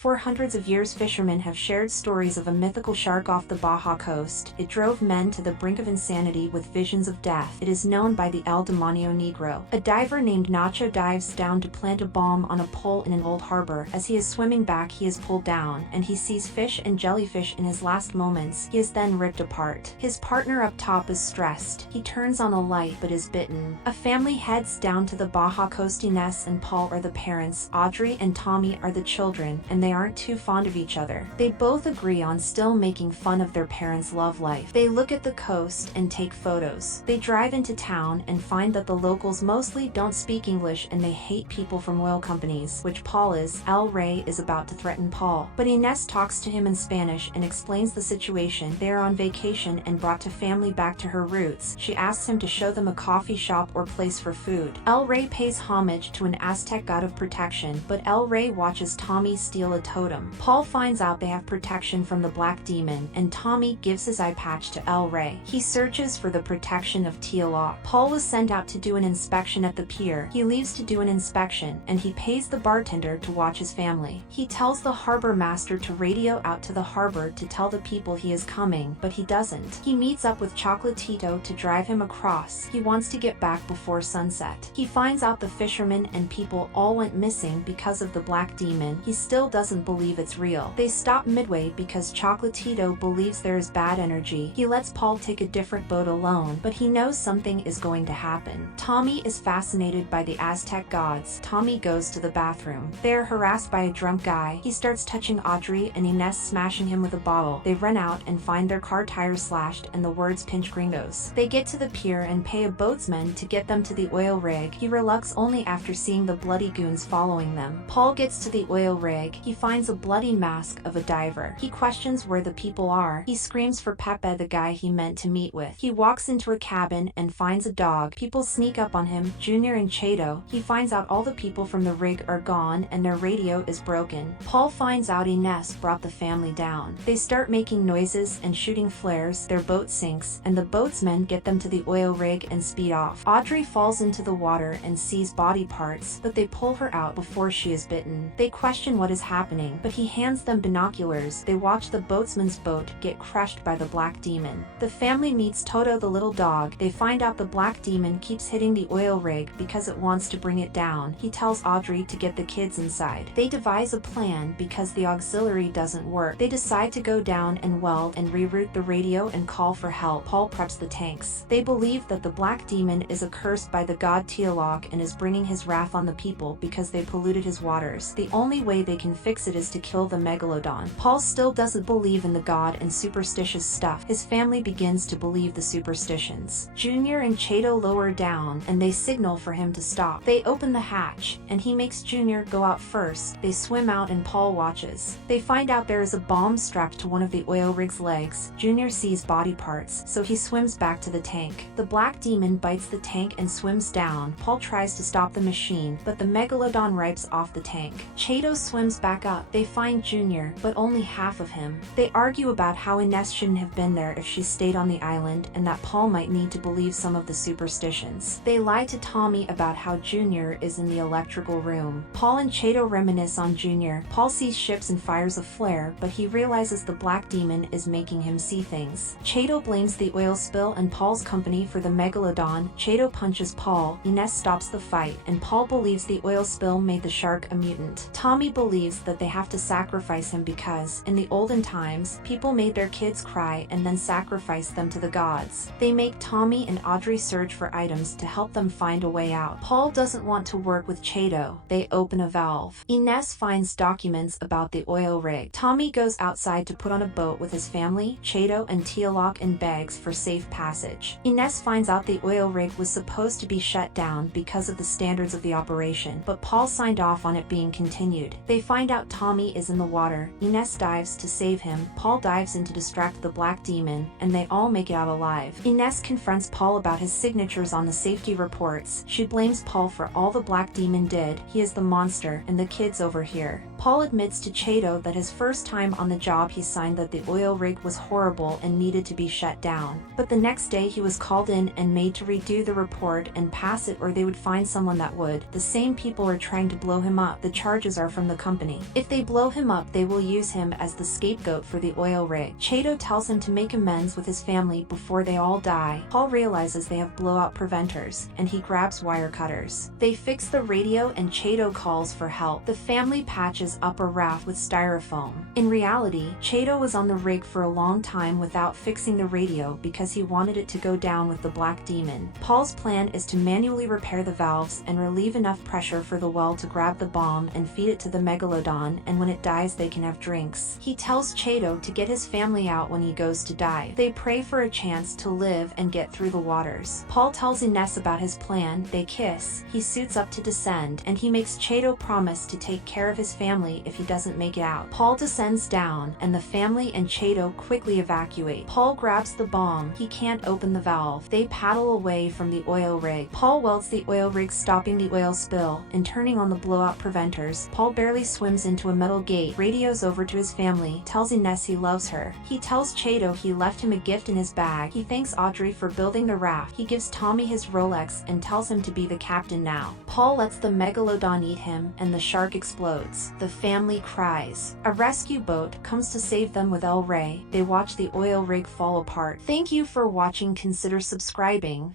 For hundreds of years, fishermen have shared stories of a mythical shark off the Baja coast. It drove men to the brink of insanity with visions of death. It is known by the El Demonio Negro. A diver named Nacho dives down to plant a bomb on a pole in an old harbor. As he is swimming back, he is pulled down, and he sees fish and jellyfish in his last moments. He is then ripped apart. His partner up top is stressed. He turns on a light but is bitten. A family heads down to the Baja coast. Ines and Paul are the parents. Audrey and Tommy are the children, and they aren't too fond of each other. They both agree on still making fun of their parents' love life. They look at the coast and take photos. They drive into town and find that the locals mostly don't speak English and they hate people from oil companies, which Paul is. El Rey is about to threaten Paul, but Ines talks to him in Spanish and explains the situation. They are on vacation and brought to family back to her roots. She asks him to show them a coffee shop or place for food. El Rey pays homage to an Aztec god of protection, but El Rey watches Tommy steal a totem. Paul finds out they have protection from the Black Demon, and Tommy gives his eye patch to El Rey. He searches for the protection of Teal'c. Paul was sent out to do an inspection at the pier. He leaves to do an inspection, and he pays the bartender to watch his family. He tells the harbor master to radio out to the harbor to tell the people he is coming, but he doesn't. He meets up with Chocolatito to drive him across. He wants to get back before sunset. He finds out the fishermen and people all went missing because of the Black Demon. He still doesn't believe it's real. They stop midway because Chocolatito believes there is bad energy. He lets Paul take a different boat alone, but he knows something is going to happen. Tommy is fascinated by the Aztec gods. Tommy goes to the bathroom. They are harassed by a drunk guy. He starts touching Audrey and Ines, smashing him with a bottle. They run out and find their car tires slashed and the words "pinch gringos." They get to the pier and pay a boatsman to get them to the oil rig. He relucts only after seeing the bloody goons following them. Paul gets to the oil rig. He finds a bloody mask of a diver. He questions where the people are. He screams for Pepe, the guy he meant to meet with. He walks into a cabin and finds a dog. People sneak up on him, Junior and Chato. He finds out all the people from the rig are gone and their radio is broken. Paul finds out Ines brought the family down. They start making noises and shooting flares. Their boat sinks, and the boatsmen get them to the oil rig and speed off. Audrey falls into the water and sees body parts, but they pull her out before she is bitten. They question what is happening, but he hands them binoculars. They watch the boatsman's boat get crushed by the Black Demon. The family meets Toto, the little dog. They find out the Black Demon keeps hitting the oil rig because it wants to bring it down. He tells Audrey to get the kids inside. They devise a plan because the auxiliary doesn't work. They decide to go down and weld and reroute the radio and call for help. Paul preps the tanks. They believe that the Black Demon is accursed by the god Teal'c and is bringing his wrath on the people because they polluted his waters. The only way they can fix it is to kill the megalodon. Paul still doesn't believe in the god and superstitious stuff. His family begins to believe the superstitions. Junior and Chato lower down and they signal for him to stop. They open the hatch and he makes Junior go out first. They swim out and Paul watches. They find out there is a bomb strapped to one of the oil rig's legs. Junior sees body parts, so he swims back to the tank. The Black Demon bites the tank and swims down. Paul tries to stop the machine, but the megalodon rips off the tank. Chato swims back up. They find Junior, but only half of him. They argue about how Ines shouldn't have been there if she stayed on the island and that Paul might need to believe some of the superstitions. They lie to Tommy about how Junior is in the electrical room. Paul and Chato reminisce on Junior. Paul sees ships and fires a flare, but he realizes the Black Demon is making him see things. Chato blames the oil spill and Paul's company for the megalodon. Chato punches Paul. Ines stops the fight, and Paul believes the oil spill made the shark a mutant. Tommy believes that they have to sacrifice him because, in the olden times, people made their kids cry and then sacrificed them to the gods. They make Tommy and Audrey search for items to help them find a way out. Paul doesn't want to work with Chato. They open a valve. Ines finds documents about the oil rig. Tommy goes outside to put on a boat with his family, Chato and Teal'c, and begs for safe passage. Ines finds out the oil rig was supposed to be shut down because of the standards of the operation, but Paul signed off on it being continued. They find out Tommy is in the water. Ines dives to save him. Paul dives in to distract the Black Demon, and they all make it out alive. Ines confronts Paul about his signatures on the safety reports. She blames Paul for all the Black Demon did. He is the monster, and the kids over here. Paul admits to Chato that his first time on the job he signed that the oil rig was horrible and needed to be shut down. But the next day he was called in and made to redo the report and pass it or they would find someone that would. The same people are trying to blow him up. The charges are from the company. If they blow him up, they will use him as the scapegoat for the oil rig. Chato tells him to make amends with his family before they all die. Paul realizes they have blowout preventers, and he grabs wire cutters. They fix the radio and Chato calls for help. The family patches up a raft with styrofoam. In reality, Chato was on the rig for a long time without fixing the radio because he wanted it to go down with the Black Demon. Paul's plan is to manually repair the valves and relieve enough pressure for the well to grab the bomb and feed it to the megalodon, and when it dies they can have drinks. He tells Chato to get his family out when he goes to dive. They pray for a chance to live and get through the waters. Paul tells Ines about his plan, they kiss, he suits up to descend, and he makes Chato promise to take care of his family if he doesn't make it out. Paul descends down, and the family and Chato quickly evacuate. Paul grabs the bomb, he can't open the valve. They paddle away from the oil rig. Paul welds the oil rig, stopping the oil spill, and turning on the blowout preventers. Paul barely swims into a metal gate, radios over to his family, tells Ines he loves her. He tells Chato he left him a gift in his bag. He thanks Audrey for building the raft. He gives Tommy his Rolex and tells him to be the captain now. Paul lets the megalodon eat him, and the shark explodes. The family cries. A rescue boat comes to save them with El Rey. They watch the oil rig fall apart. Thank you for watching. Consider subscribing.